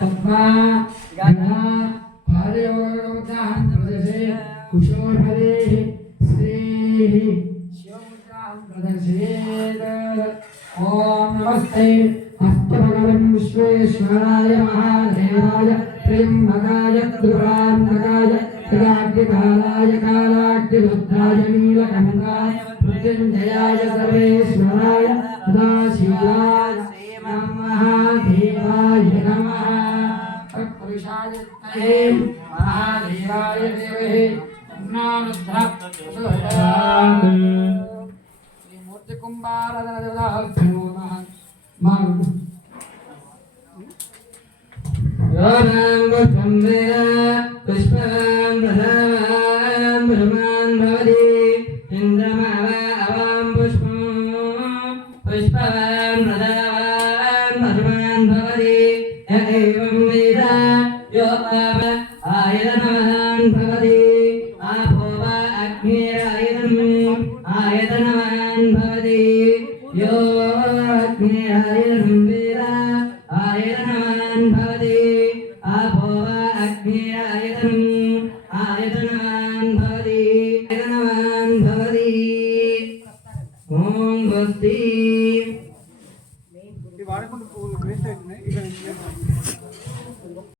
तत्वा गणा पादयोगोत्साहं प्रदर्शय कुशोधरेः श्रीः शिवमुद्रां प्रदर्शयेत् ॐ नमस्ते हस्तभगवन् विश्वेश्वराय महादेवाय त्र्यम्बकाय त्रिपुरान्तकाय त्रिकाग्निकालाय कालाग्निरुद्राय नीलकण्ठाय मृत्युञ्जयाय सर्वेश्वराय सदाशिवाय महादेवाय नमः तत्पुरुषाय महादेवाय देवहे श्रीमूर्ति कुम्भारधनदेवताभ्यो नमः पुष्पं प्रथमं ब्रह्मन् भवति इन्द्रमाव अवां पुष्पं पुष्पं प्रथमं ब्रह्मन् भवति य एवं वेद यो आयतनवान् भवति आपो वा अग्निरायतनम् आयतनवान् भवति यो अग्निरायतनं वेद आयतनवान् भवति आपो वा अग्निरायतनम् आयतनवान् भवति आयतनवान् भवति ॐ स्वस्ति।